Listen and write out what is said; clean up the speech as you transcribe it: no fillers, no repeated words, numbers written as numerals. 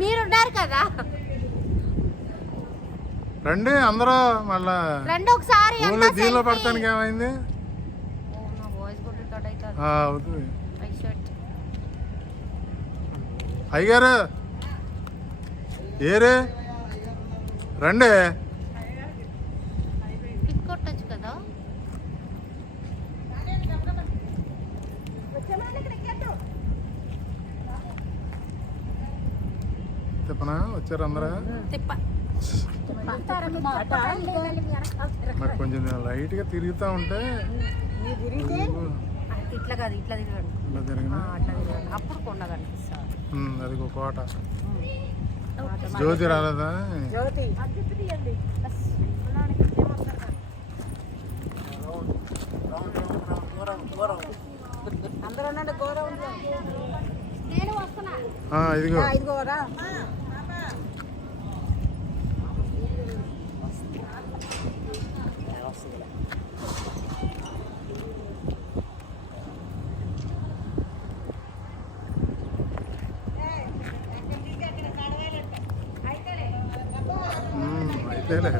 మీరున్నారు కదా. రండి అందరూ మళ్ళా రండి ఒకసారి. దీనిలో పడతానికి ఏమైంది అవుతుంది. అయ్యారు ఏరే రండి. కొట్టచ్చు కదా. తిప్పనా వచ్చారు అందరూ. మరి కొంచెం లైట్ గా తిరుగుతా ఉంటే ఇట్లా కాదు, ఇట్లా తిరగండి. ఇట్లా తిరిగినా అప్పుడు కొండ కనిపిస్తుంది. అది ఒక కోట. జ్యోతి రాలేదా? ఇదిగో అయితేలే